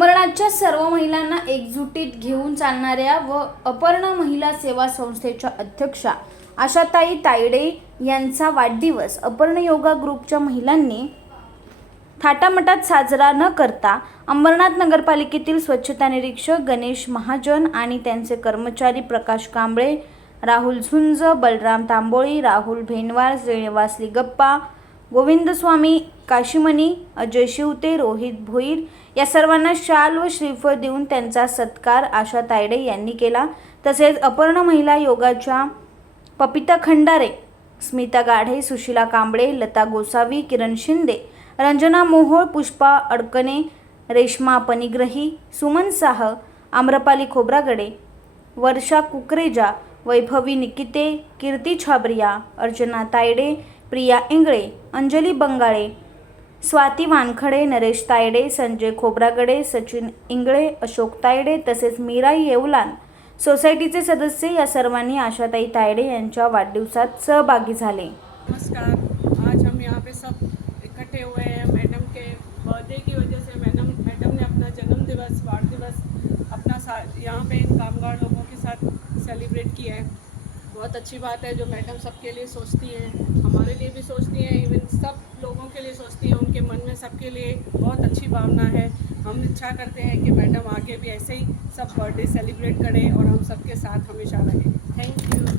अंबरनाथच्या सर्व महिलांना एकजुटीत घेऊन चालणाऱ्या व अपर्णा महिला सेवा संस्थेच्या अध्यक्षा आशाताई तायडे यांचा वाढदिवस अपर्ण योगा ग्रुपच्या महिलांनी थाटामटात साजरा न करता अंबरनाथ नगरपालिकेतील स्वच्छता निरीक्षक गणेश महाजन आणि त्यांचे कर्मचारी प्रकाश कांबळे राहुल झुंज बलराम तांबोळी राहुल भेनवार श्रीनिवास लिगप्पा गोविंदस्वामी काशीमणी अजय शिवते रोहित भोईर या सर्वांना शाल व श्रीफळ देऊन त्यांचा सत्कार आशा तायडे यांनी केला. तसेच अपर्ण महिला योगाच्या पपिता खंडारे स्मिता गाढे सुशिला कांबळे लता गोसावी किरण शिंदे रंजना मोहोळ पुष्पा अडकणे रेश्मा पनिग्रही सुमन साह आम्रपाली खोब्रागडे वर्षा कुकरेजा वैभवी निकिते कीर्ती छाबरिया अर्चना तायडे प्रिया इंगळे अंजली बंगाळे स्वाती वानखडे नरेश तायडे संजय खोब्रागडे सचिन इंगळे अशोक तायडे तसेच मीरा येवलान सोसायटीचे सदस्य या सर्वांनी आशाताई तायडे यांच्या वाढदिवसात सहभागी झाले. नमस्कार. आज हम यहाँ पे सब इकट्ठे हुए हैं. मैडम के बर्थडे की वजह से मैडम मैडम ने अपना जन्म दिवस दिवस अपना सा यहाँ पे इन कामगार लोगों के साथ सेलिब्रेट किया है. बहुत अच्छी बात है जो मैडम सबके लिए सोचती हैं, हमारे लिए भी सोचती हैं इवन सब लोगों के लिए सोचती हैं, उनके मन में सबके लिए बहुत अच्छी भावना है। हम इच्छा करते हैं कि मैडम आगे भी ऐसे ही सब बर्थडे सेलिब्रेट करें और हम सबके साथ हमेशा रहें। Thank you